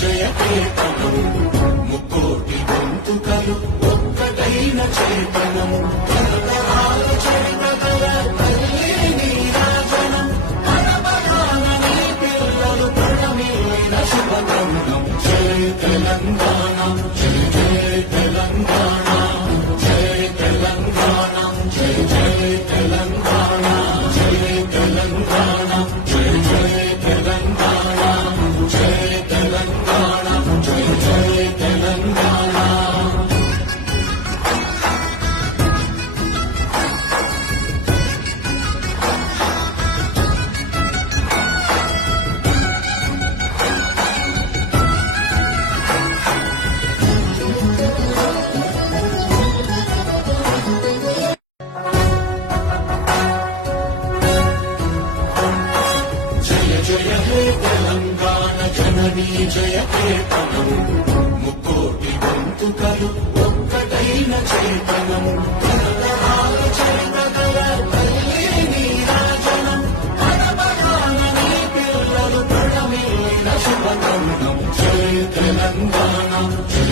జయ కేతనం ముక్కోటి గొంతుకలు ఒక్కటైన చేతనం తరతరాల చరితగల తల్లి నీరాజనం పరమగాన నీ పిల్లలు ప్రణమిల్లిన శుభగమనం జయ తెలంగాణ జయ జయ తెలంగాణ జయ తెలంగాణ జయ జయ తెలంగాణ జయ తెలంగాణ జయ జయ తెలంగాణ జయ తెలంగాణ జయ జయ తెలంగాణ జయ హే తెలంగాణ జననీ జయ కేతనం ముక్కోటి గొంతుకలు ఒక్కటైన చేతనం తరతరాల చరితగల తల్లి నీరాజనం పరమగాన నీ పిల్లలు ప్రణమిల్లిన శుభగమనం జయ తెలంగాణ జయ